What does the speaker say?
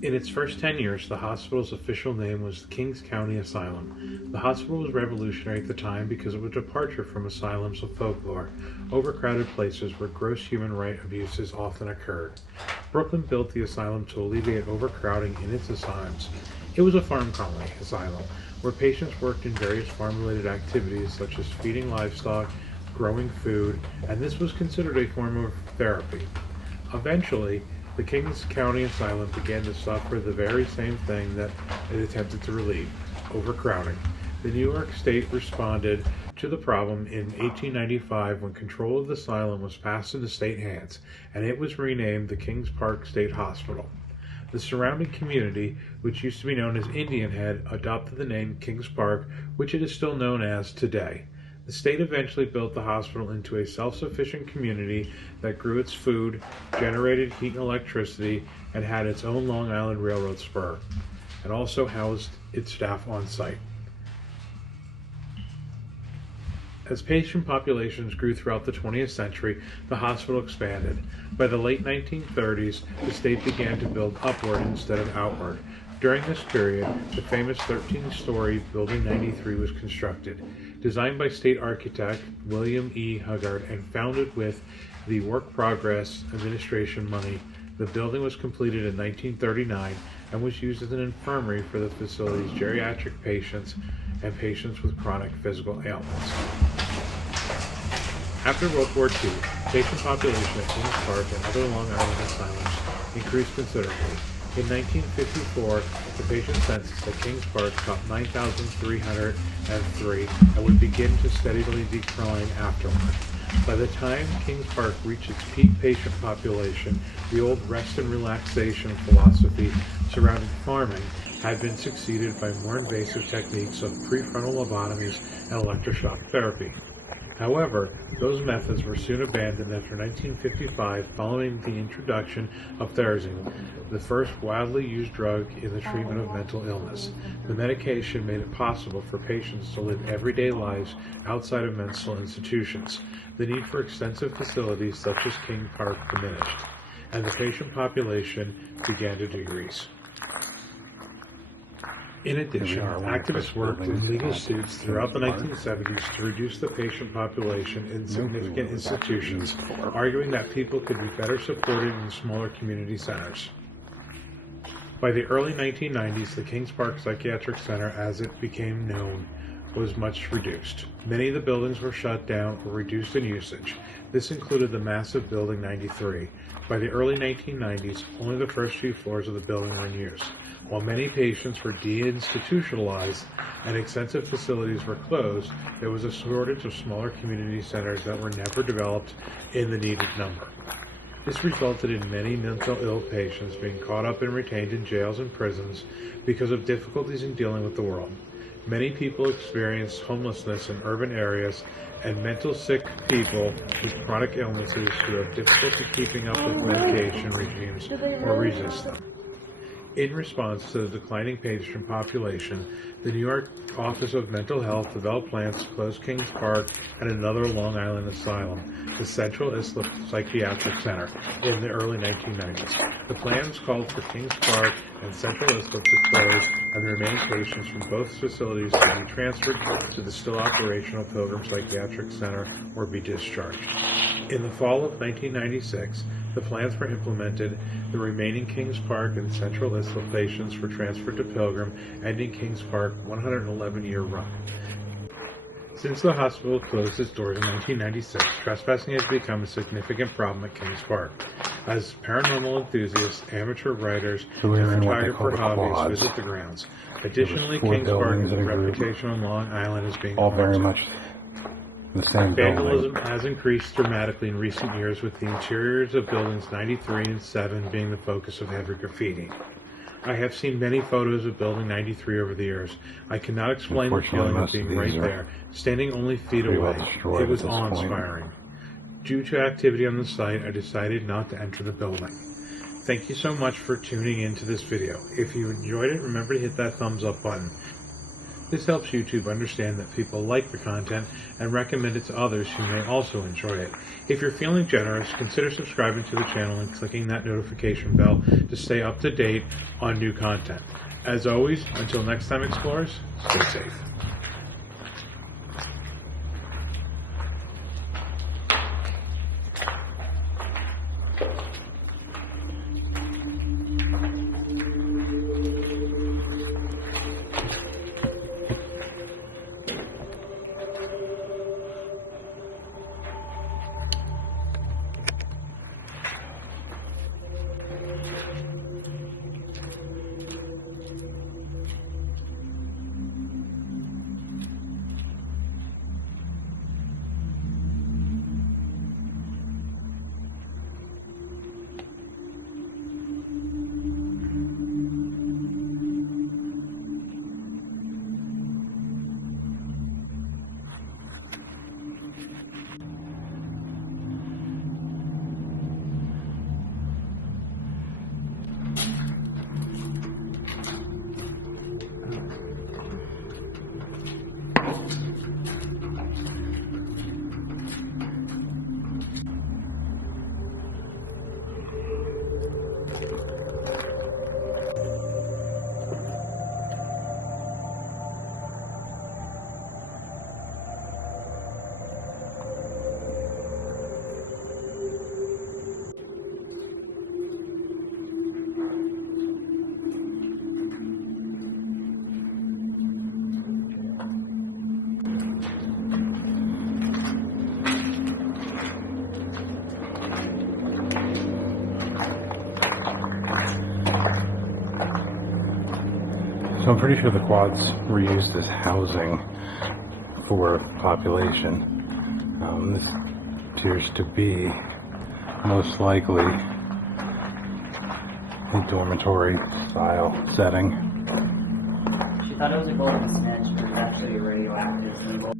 In its first 10 years, the hospital's official name was the Kings County Asylum. The hospital was revolutionary at the time because of a departure from asylums of folklore, overcrowded places where gross human rights abuses often occurred. Brooklyn built the asylum to alleviate overcrowding in its asylums. It was a farm colony asylum, where patients worked in various farm-related activities such as feeding livestock, growing food, and this was considered a form of therapy. Eventually, the Kings County Asylum began to suffer the very same thing that it attempted to relieve: overcrowding. The New York State responded to the problem in 1895 when control of the asylum was passed into state hands, and it was renamed the Kings Park State Hospital. The surrounding community, which used to be known as Indian Head, adopted the name Kings Park, which it is still known as today. The state eventually built the hospital into a self-sufficient community that grew its food, generated heat and electricity, and had its own Long Island Railroad spur, and also housed its staff on site. As patient populations grew throughout the 20th century, the hospital expanded. By the late 1930s, the state began to build upward instead of outward. During this period, the famous 13-story Building 93 was constructed. Designed by state architect William E. Huggard and founded with the Work Progress Administration money, the building was completed in 1939 and was used as an infirmary for the facility's geriatric patients and patients with chronic physical ailments. After World War II, patient population at Kings Park and other Long Island asylums increased considerably. In 1954, the patient census at Kings Park topped 9,303 and would begin to steadily decline afterward. By the time Kings Park reached its peak patient population, the old rest and relaxation philosophy surrounding farming had been succeeded by more invasive techniques of prefrontal lobotomies and electroshock therapy. However, those methods were soon abandoned after 1955 following the introduction of Therazine, the first widely used drug in the treatment of mental illness. The medication made it possible for patients to live everyday lives outside of mental institutions. The need for extensive facilities such as King Park diminished, and the patient population began to decrease. In addition, activists worked in legal suits throughout the 1970s to reduce the patient population in significant institutions, arguing that people could be better supported in smaller community centers. By the early 1990s, the Kings Park Psychiatric Center, as it became known, was much reduced. Many of the buildings were shut down or reduced in usage. This included the massive Building 93. By the early 1990s, only the first few floors of the building were in use. While many patients were deinstitutionalized and extensive facilities were closed, there was a shortage of smaller community centers that were never developed in the needed number. This resulted in many mental ill patients being caught up and retained in jails and prisons because of difficulties in dealing with the world. Many people experience homelessness in urban areas, and mental sick people with chronic illnesses who have difficulty keeping up with medication regimes or resist them. In response to the declining patient population, the New York Office of Mental Health developed plans to close Kings Park and another Long Island asylum, the Central Islip Psychiatric Center, in the early 1990s. The plans called for Kings Park and Central Islip to close and the remaining patients from both facilities to be transferred to the still operational Pilgrim Psychiatric Center or be discharged. In the fall of 1996, the plans were implemented. The remaining Kings Park and Central Islip patients were transferred to Pilgrim, ending Kings Park's 111-year run. Since the hospital closed its doors in 1996, trespassing has become a significant problem at Kings Park. As paranormal enthusiasts, amateur writers, and photographer hobbies visit the grounds. Additionally, Kings Park's reputation on Long Island is being haunted. Vandalism has increased dramatically in recent years, with the interiors of buildings 93 and 7 being the focus of heavy graffiti. I have seen many photos of Building 93 over the years. I cannot explain the feeling of being right there, standing only feet away. It was awe-inspiring. Due to activity on the site, I decided not to enter the building. Thank you so much for tuning into this video. If you enjoyed it, remember to hit that thumbs up button. This helps YouTube understand that people like the content and recommend it to others who may also enjoy it. If you're feeling generous, consider subscribing to the channel and clicking that notification bell to stay up to date on new content. As always, until next time, explorers, stay safe. So I'm pretty sure the quads were used as housing for population. This appears to be most likely a dormitory style setting. She thought it was a golden snitch, but it's actually a radioactive symbol.